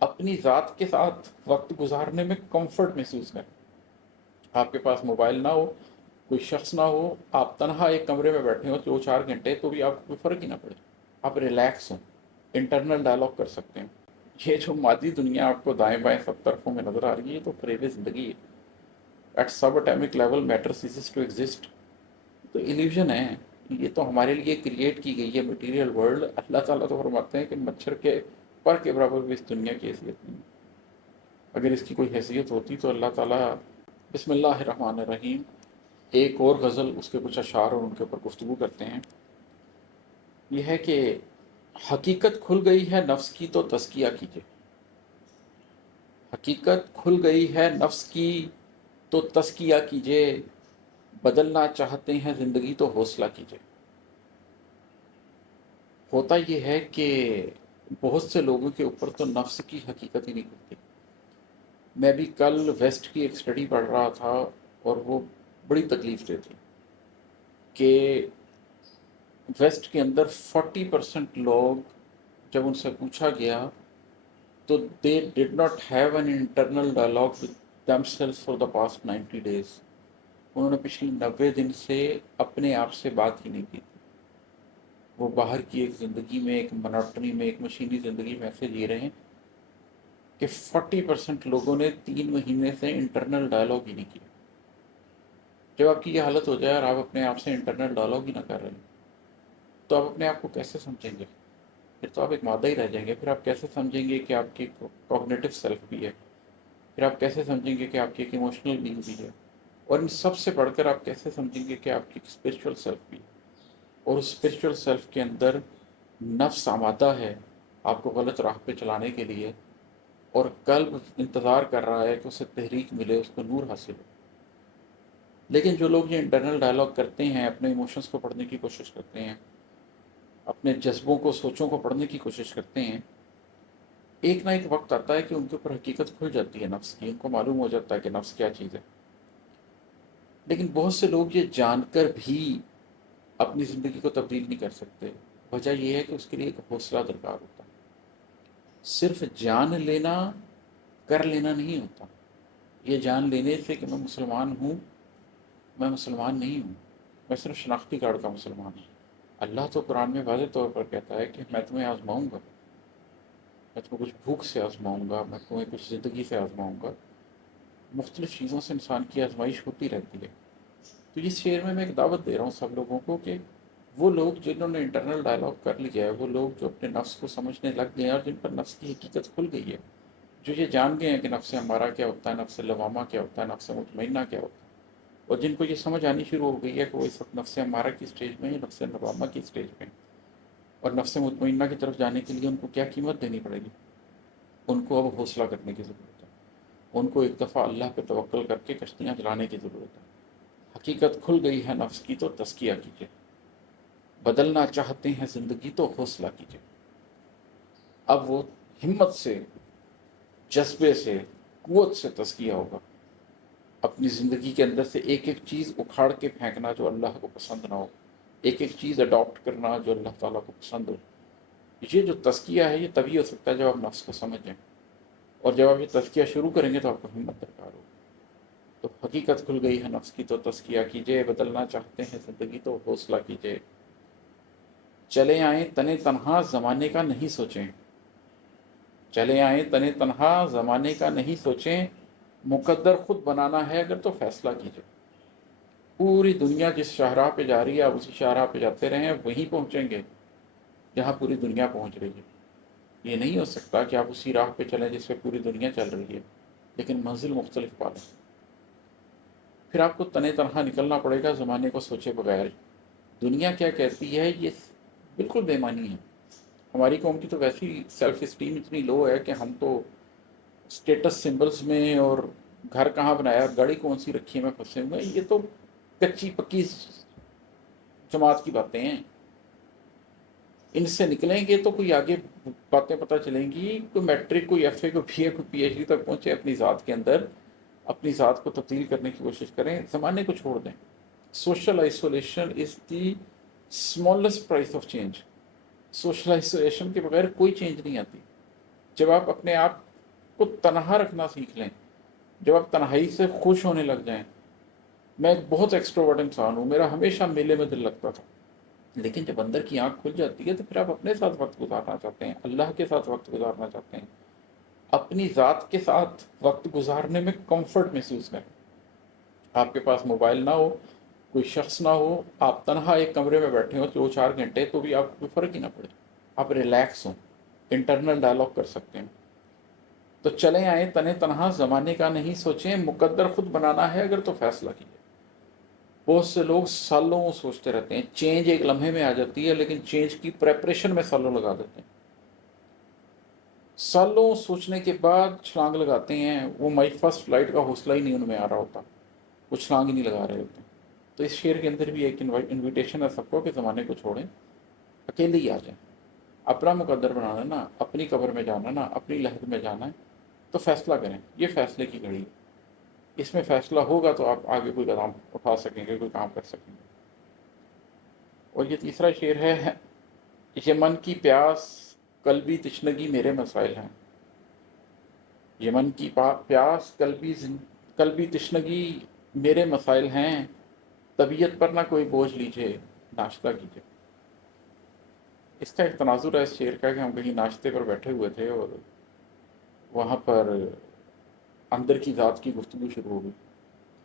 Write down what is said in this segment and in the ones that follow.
اپنی ذات کے ساتھ وقت گزارنے میں کمفرٹ محسوس کریں. آپ کے پاس موبائل نہ ہو، کوئی شخص نہ ہو، آپ تنہا ایک کمرے میں بیٹھے ہو 2-4 گھنٹے، تو بھی آپ کو کوئی فرق ہی نہ پڑے. آپ ریلیکس ہوں، انٹرنل ڈائلاگ کر سکتے ہیں. یہ جو مادی دنیا آپ کو دائیں بائیں سب طرفوں میں نظر آ رہی ہے، یہ تو فریب زندگی ہے. At sub atomic level matter ceases to exist. تو ایلیوژن ہے. یہ تو ہمارے لیے کریٹ کی گئی ہے مٹیریل ورلڈ. اللہ تعالیٰ تو فرماتے ہیں کہ مچھر کے پر کے برابر بھی اس دنیا کی حیثیت نہیں. اگر اس کی کوئی حیثیت ہوتی تو اللہ تعالیٰ. بسم اللہ الرحمن الرحیم. ایک اور غزل، اس کے کچھ اشعار اور ان کے اوپر گفتگو کرتے ہیں. یہ ہے کہ حقیقت کھل گئی ہے نفس کی تو تزکیہ کیجیے. حقیقت کھل گئی ہے نفس کی تو تزکیہ کیجیے. بدلنا چاہتے ہیں زندگی تو حوصلہ کیجیے. ہوتا یہ ہے کہ بہت سے لوگوں کے اوپر تو نفس کی حقیقت ہی نہیں کھلتی. میں بھی کل ویسٹ کی ایک اسٹڈی پڑھ رہا تھا اور وہ بڑی تکلیف دیتی کہ ویسٹ کے اندر 40% لوگ، جب ان سے پوچھا گیا تو they did not have an internal dialogue with them self for the past 90 days. انہوں نے پچھلے 90 دن سے اپنے آپ سے بات ہی نہیں کی. وہ باہر کی ایک زندگی میں، ایک مناٹنی میں، ایک مشینی زندگی میں ایسے جی رہے ہیں کہ 40% لوگوں نے 3 مہینے سے انٹرنل ڈائلاگ ہی نہیں کیا. جب آپ کی یہ حالت ہو جائے اور آپ اپنے آپ سے انٹرنل ڈائلاگ ہی نہ کر رہے ہیں، تو آپ اپنے آپ کو کیسے سمجھیں گے؟ پھر تو آپ ایک مادہ ہی رہ جائیں گے. پھر آپ کیسے سمجھیں گے کہ آپ کی کوگنیٹو سیلف بھی ہے؟ پھر آپ کیسے سمجھیں گے کہ آپ کی ایک ایموشنل بینگ بھی ہے؟ اور ان سب سے بڑھ کر آپ کیسے سمجھیں گے کہ آپ کی ایک اسپرچول سیلف بھی ہے؟ اور اس اسپرچول سیلف کے اندر نفس آمادہ ہے آپ کو غلط راہ پہ چلانے کے لیے، اور قلب انتظار کر رہا ہے کہ اسے تحریک ملے، اس کو نور حاصل ہو. لیکن جو لوگ یہ انٹرنل ڈائلاگ کرتے ہیں، اپنے ایموشنس کو پڑھنے کی کوشش کرتے ہیں، اپنے جذبوں کو، سوچوں کو پڑھنے کی کوشش کرتے ہیں، ایک نہ ایک وقت آتا ہے کہ ان کے اوپر حقیقت کھل جاتی ہے نفس کی. ان کو معلوم ہو جاتا ہے کہ نفس کیا چیز ہے. لیکن بہت سے لوگ یہ جان کر بھی اپنی زندگی کو تبدیل نہیں کر سکتے. وجہ یہ ہے کہ اس کے لیے ایک حوصلہ درکار ہوتا ہے. صرف جان لینا، کر لینا نہیں ہوتا. یہ جان لینے سے کہ میں مسلمان ہوں، میں مسلمان نہیں ہوں، میں صرف شناختی کارڈ کا مسلمان ہوں. اللہ تو قرآن میں واضح طور پر کہتا ہے کہ میں تمہیں آزماؤں گا، میں تمہیں کچھ بھوک سے آزماؤں گا، میں تمہیں کچھ زندگی سے آزماؤں گا. مختلف چیزوں سے انسان کی آزمائش ہوتی رہتی ہے. تو اس شعر میں ایک دعوت دے رہا ہوں سب لوگوں کو کہ وہ لوگ جنہوں نے انٹرنل ڈائلاگ کر لیا ہے، وہ لوگ جو اپنے نفس کو سمجھنے لگ گئے ہیں اور جن پر نفس کی حقیقت کھل گئی ہے، جو یہ جان گئے ہیں کہ نفس امارہ کیا ہوتا ہے، نفس لوامہ کیا ہوتا ہے، نفس مطمئنہ کیا ہوتا ہے، اور جن کو یہ سمجھ آنی شروع ہو گئی ہے کہ وہ اس وقت نفس امارہ کی اسٹیج میں یا نفس لوامہ کی اسٹیج میں، اور نفس مطمئنہ کی طرف جانے کے لیے ان کو کیا قیمت دینی پڑے گی. ان کو اب حوصلہ کرنے کی ضرورت ہے. ان کو ایک دفعہ اللہ پہ توکل کر کے کشتیاں چلانے کی ضرورت ہے. حقیقت کھل گئی ہے نفس کی تو تزکیہ کیجیے. بدلنا چاہتے ہیں زندگی تو حوصلہ کیجیے. اب وہ ہمت سے، جذبے سے، قوت سے تزکیہ ہوگا. اپنی زندگی کے اندر سے ایک ایک چیز اکھاڑ کے پھینکنا جو اللہ کو پسند نہ ہو، ایک ایک چیز اڈاپٹ کرنا جو اللہ تعالیٰ کو پسند ہو. یہ جو تزکیہ ہے یہ تبھی ہو سکتا ہے جب آپ نفس کو سمجھیں، اور جب آپ یہ تزکیہ شروع کریں گے تو آپ کو ہمت درکار ہوگی. تو حقیقت کھل گئی ہے نفس کی تو تزکیہ کیجیے. بدلنا چاہتے ہیں زندگی تو حوصلہ کیجیے. چلے آئیں تنے تنہا زمانے کا نہیں سوچیں. چلے آئیں تنے تنہا زمانے کا نہیں سوچیں. مقدر خود بنانا ہے اگر تو فیصلہ کیجیے. پوری دنیا جس شاہراہ پہ جا رہی ہے آپ اسی شاہراہ پہ جاتے رہیں، وہیں پہنچیں گے جہاں پوری دنیا پہنچ رہی ہے. یہ نہیں ہو سکتا کہ آپ اسی راہ پہ چلیں جس پہ پوری دنیا چل رہی ہے لیکن منزل مختلف پالیں. پھر آپ کو تنے تنہا نکلنا پڑے گا زمانے کو سوچے بغیر. دنیا کیا کہتی ہے یہ بالکل بے معنی ہے. ہماری قوم کی تو ویسی سیلف اسٹیم اتنی لو ہے کہ ہم تو اسٹیٹس سمبلز میں اور گھر کہاں بنایا، گاڑی کون سی رکھی ہے میں پھنسے ہوئے ہیں. یہ تو کچی پکی جماعت کی باتیں ہیں. ان سے نکلیں گے تو کوئی آگے باتیں پتہ چلیں گی. کوئی میٹرک، کوئی ایف اے، کوئی بی اے، کوئی پی ایچ ڈی تک پہنچے، اپنی ذات کے اندر اپنی ذات کو تبدیل کرنے کی کوشش کریں. زمانے کو چھوڑ دیں. Social isolation is the smallest price of change. Social isolation کے بغیر کوئی چینج نہیں آتی. جب آپ اپنے آپ کو تنہا رکھنا سیکھ لیں، جب آپ تنہائی سے خوش ہونے لگ جائیں. میں ایک بہت ایکسٹروورٹ انسان ہوں، میرا ہمیشہ میلے میں دل لگتا تھا، لیکن جب اندر کی آنکھ کھل جاتی ہے تو پھر آپ اپنے ساتھ وقت گزارنا چاہتے ہیں، اللہ کے ساتھ وقت گزارنا چاہتے ہیں، اپنی ذات کے ساتھ وقت گزارنے میں کمفرٹ محسوس کریں. آپ کے پاس موبائل نہ ہو، کوئی شخص نہ ہو، آپ تنہا ایک کمرے میں بیٹھے ہو 2-4 گھنٹے، تو بھی آپ کو کوئی فرق ہی نہ پڑے، آپ ریلیکس ہوں، انٹرنل ڈائلاگ کر سکتے ہیں. تو چلیں آئیں تنہ تنہا، زمانے کا نہیں سوچیں، مقدر خود بنانا ہے اگر تو فیصلہ کیجیے. بہت سے لوگ سالوں سوچتے رہتے ہیں، چینج ایک لمحے میں آ جاتی ہے، لیکن چینج کی پریپریشن میں سالوں لگا دیتے ہیں. سالوں سوچنے کے بعد چھلانگ لگاتے ہیں، وہ مائی فرسٹ فلائٹ کا حوصلہ ہی نہیں ان میں آ رہا ہوتا، وہ چھلانگ ہی نہیں لگا رہے ہوتے. تو اس شعر کے اندر بھی ایک انویٹیشن ہے سب کو کہ زمانے کو چھوڑیں، اکیلے ہی آ جائیں. اپنا مقدر بنانا نا، اپنی قبر میں جانا نا، اپنی لہد میں جانا ہے، تو فیصلہ کریں. یہ فیصلے کی گھڑی ہے، اس میں فیصلہ ہوگا تو آپ آگے کوئی قدم اٹھا سکیں گے، کوئی کام کر سکیں گے. اور یہ تیسرا شعر ہے، یہ من کی پیاس قلبی تشنگی میرے مسائل ہیں. یہ من کی پیاس قلبی تشنگی میرے مسائل ہیں، طبیعت پر نہ کوئی بوجھ لیجئے، ناشتہ کیجئے. اس کا ایک تناظر ہے اس شعر کا کہ ہم کہیں ناشتے پر بیٹھے ہوئے تھے اور وہاں پر اندر کی ذات کی گفتگو شروع ہو گئی،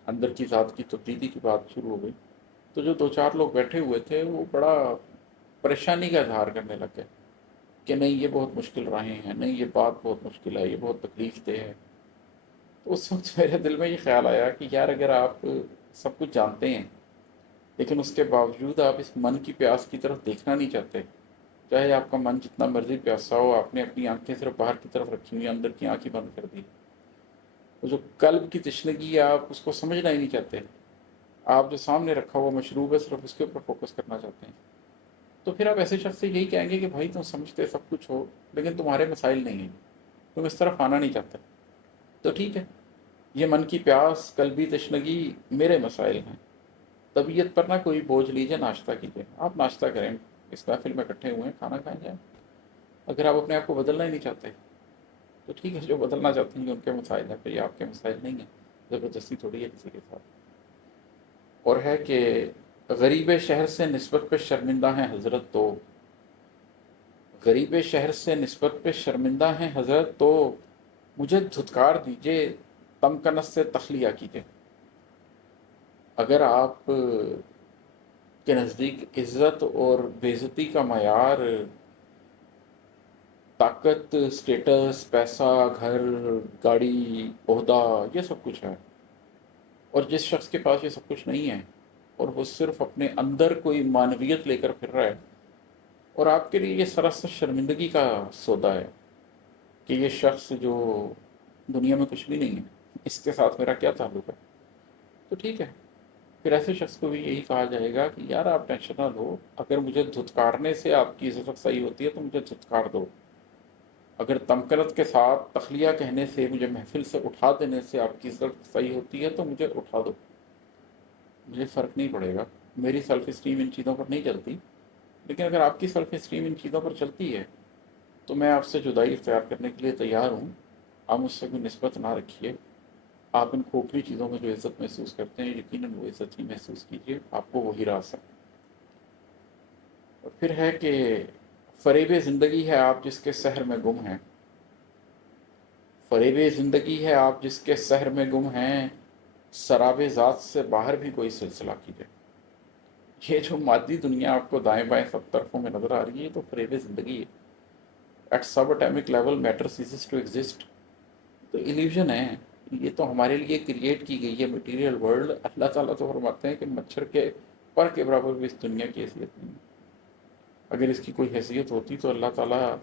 اندر کی ذات کی تبدیلی کی بات شروع ہو گئی. تو جو 2-4 لوگ بیٹھے ہوئے تھے وہ بڑا پریشانی کا اظہار کرنے لگ گئے کہ نہیں یہ بہت مشکل راہیں ہیں، نہیں یہ بات بہت مشکل ہے، یہ بہت تکلیف دہ ہے. تو اس وقت میرے دل میں یہ خیال آیا کہ یار اگر آپ سب کچھ جانتے ہیں لیکن اس کے باوجود آپ اس من کی پیاس کی طرف دیکھنا نہیں چاہتے، چاہے آپ کا من جتنا مرضی پیاسا ہو، آپ نے اپنی آنکھیں صرف باہر کی طرف رکھی ہوئی، اندر کی آنکھ ہی بند کر دی. وہ جو قلب کی تشنگی ہے آپ اس کو سمجھنا ہی نہیں چاہتے، آپ جو سامنے رکھا ہوا مشروب ہے صرف اس کے اوپر فوکس کرنا چاہتے ہیں. تو پھر آپ ایسے شخص سے یہی کہیں گے کہ بھائی تم سمجھتے سب کچھ ہو لیکن تمہارے مسائل نہیں ہیں، تم اس طرف آنا نہیں چاہتے. تو ٹھیک ہے، یہ من کی پیاس قلبی تشنگی میرے مسائل ہیں، طبیعت پر نہ کوئی بوجھ لیجیے، ناشتہ کیجیے. آپ ناشتہ کریں، اس محفل میں اکٹھے ہوئے ہیں، کھانا کھائیں جائیں. اگر آپ اپنے آپ کو بدلنا ہی نہیں چاہتے تو ٹھیک ہے، جو بدلنا چاہتے ہیں یہ ان کے مسائل ہیں، پھر یہ آپ کے مسائل نہیں ہیں. زبردستی تھوڑی ہے کسی کے ساتھ. اور ہے کہ غریب شہر سے نسبت پہ شرمندہ ہیں حضرت، تو غریب شہر سے نسبت پہ شرمندہ ہیں حضرت، تو مجھے دھتکار دیجئے، تمکنت سے تخلیہ کیجئے. اگر آپ کے نزدیک عزت اور بے عزتی کا معیار طاقت، اسٹیٹس، پیسہ، گھر، گاڑی، عہدہ، یہ سب کچھ ہے، اور جس شخص کے پاس یہ سب کچھ نہیں ہے اور وہ صرف اپنے اندر کوئی معنویت لے کر پھر رہا ہے، اور آپ کے لیے یہ سراسر شرمندگی کا سودا ہے کہ یہ شخص جو دنیا میں کچھ بھی نہیں ہے، اس کے ساتھ میرا کیا تعلق ہے، تو ٹھیک ہے، پھر ایسے شخص کو بھی یہی کہا جائے گا کہ یار آپ ٹینشن نہ لو، اگر مجھے دھتکارنے سے آپ کی عزت افزائی ہوتی ہے تو مجھے دھتکار دو، اگر تمکنت کے ساتھ تخلیہ کہنے سے، مجھے محفل سے اٹھا دینے سے آپ کی عزت افزائی ہوتی ہے تو مجھے اٹھا دو، مجھے فرق نہیں پڑے گا، میری سیلف اسٹیم ان چیزوں پر نہیں چلتی. لیکن اگر آپ کی سیلف اسٹیم ان چیزوں پر چلتی ہے تو میں آپ سے جدائی اختیار کرنے کے لیے تیار ہوں. آپ مجھ سے کوئی نسبت نہ رکھیے، آپ ان کھوکھلی چیزوں میں جو عزت محسوس کرتے ہیں یقیناً وہ عزت ہی محسوس کیجیے، آپ کو وہی راز ہے. اور پھر ہے کہ فریب زندگی ہے آپ جس کے سحر میں گم ہیں، فریب زندگی ہے آپ جس کے سحر میں گم ہیں، سراب ذات سے باہر بھی کوئی سلسلہ کیجیے. یہ جو مادی دنیا آپ کو دائیں بائیں سب طرفوں میں نظر آ رہی ہے یہ تو فریب زندگی ہے. At sub atomic level matter ceases to exist, تو ایلیوژن ہے، یہ تو ہمارے لیے کریٹ کی گئی ہے مٹیریل ورلڈ. اللہ تعالیٰ تو فرماتے ہیں کہ مچھر کے پر کے برابر بھی اس دنیا کی حیثیت نہیں ہے. اگر اس کی کوئی حیثیت ہوتی تو اللہ تعالیٰ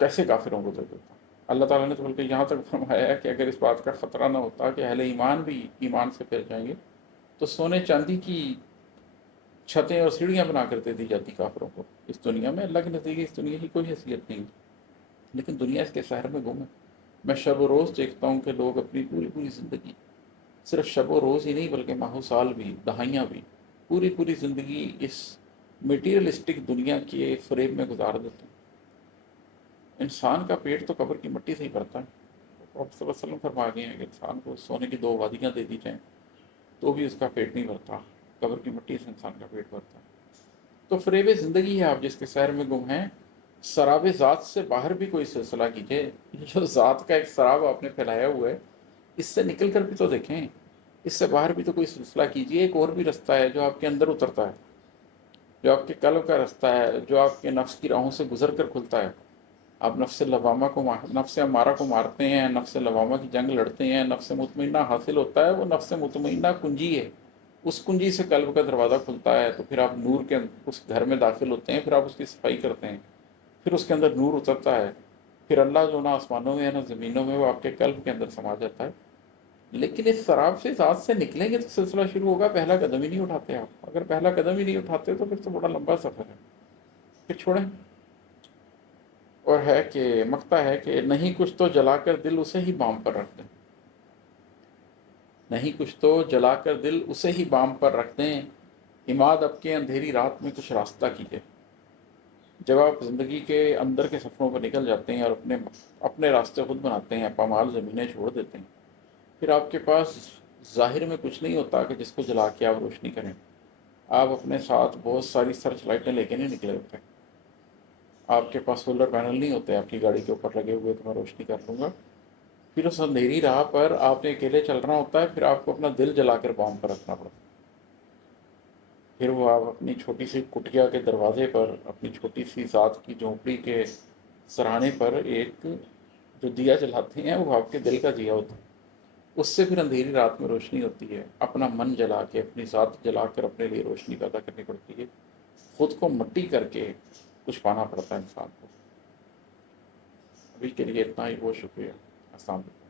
کیسے کافروں کو دے دیتا. اللہ تعالیٰ نے تو بلکہ یہاں تک فرمایا ہے کہ اگر اس بات کا خطرہ نہ ہوتا کہ اہل ایمان بھی ایمان سے پھر جائیں گے تو سونے چاندی کی چھتیں اور سیڑھیاں بنا کر دے دی جاتی کافروں کو. اس دنیا میں اللہ کے نزدیک اس دنیا کی کوئی حیثیت نہیں، لیکن دنیا اس کے سحر میں گم ہے. میں شب و روز دیکھتا ہوں کہ لوگ اپنی پوری پوری زندگی، صرف شب و روز ہی نہیں بلکہ ماہ و سال بھی، دہائیاں بھی، پوری پوری زندگی اس میٹیریلسٹک دنیا کے فریب میں گزار دیتے ہیں. انسان کا پیٹ تو قبر کی مٹی سے ہی بھرتا ہے. آپ صلی اللہ علیہ وسلم فرما گئے ہیں کہ انسان کو سونے کی 2 وادیاں دے دی جائیں تو بھی اس کا پیٹ نہیں بھرتا، قبر کی مٹی سے انسان کا پیٹ بھرتا ہے. تو فریب زندگی ہے آپ جس کے سیر میں گم ہیں. سراب ذات سے باہر بھی کوئی سلسلہ کیجیے. جو ذات کا ایک سراب آپ نے پھیلایا ہوا ہے، اس سے نکل کر بھی تو دیکھیں، اس سے باہر بھی تو کوئی سلسلہ کیجیے. ایک اور بھی رستہ ہے جو آپ کے اندر اترتا ہے، جو آپ کے قلب کا رستہ ہے، جو آپ کے نفس کی راہوں سے گزر کر کھلتا ہے. آپ نفس لوامہ کو نفس امارہ کو مارتے ہیں، نفس لوامہ کی جنگ لڑتے ہیں، نفس مطمئنہ حاصل ہوتا ہے. وہ نفس مطمئنہ کنجی ہے، اس کنجی سے قلب کا دروازہ کھلتا ہے. تو پھر آپ نور کے اس گھر میں داخل ہوتے ہیں، پھر آپ اس کی صفائی کرتے ہیں، پھر اس کے اندر نور اترتا ہے. پھر اللہ جو نہ آسمانوں میں ہے نہ زمینوں میں، وہ آپ کے قلب کے اندر سما جاتا ہے. لیکن اس شراب سے ذات سے نکلیں گے تو سلسلہ شروع ہوگا. پہلا قدم ہی نہیں اٹھاتے آپ. اگر پہلا قدم ہی نہیں اٹھاتے تو پھر تو بڑا لمبا سفر ہے. پھر چھوڑیں. اور ہے کہ مکتا ہے کہ نہیں کچھ تو جلا کر دل اسے ہی بام پر رکھ دیں. نہیں کچھ تو جلا کر دل اسے ہی بام پر رکھ دیں. عماد اب کے اندھیری رات میں کچھ راستہ کیجیے. جب آپ زندگی کے اندر کے سفروں پر نکل جاتے ہیں اور اپنے راستے خود بناتے ہیں، پامال زمینیں چھوڑ دیتے ہیں، پھر آپ کے پاس ظاہر میں کچھ نہیں ہوتا کہ جس کو جلا کے آپ روشنی کریں. آپ اپنے ساتھ بہت ساری سرچ لائٹیں لے کے نہیں نکلے ہوتے. آپ کے پاس سولر پینل نہیں ہوتے آپ کی گاڑی کے اوپر لگے ہوئے کہ میں روشنی کر لوں گا. پھر اس اندھیری راہ پر آپ نے اکیلے چلنا ہوتا ہے. پھر آپ کو اپنا دل جلا کر بام پر رکھنا پڑتا ہے. پھر وہ آپ اپنی چھوٹی سی کٹیا کے دروازے پر، اپنی چھوٹی سی ذات کی جھونپڑی کے سراہنے پر ایک جو دیا جلاتے ہیں، وہ آپ کے دل کا دیا ہوتا ہے. اس سے پھر اندھیری رات میں روشنی ہوتی ہے. اپنا من جلا کے، اپنی ذات جلا کر اپنے لیے روشنی پیدا کرنی پڑتی ہے. خود کو مٹی کر کے کچھ پانا پڑتا ہے انسان کو. ابھی کے لیے اتنا ہی. بہت شکریہ. السلام علیکم.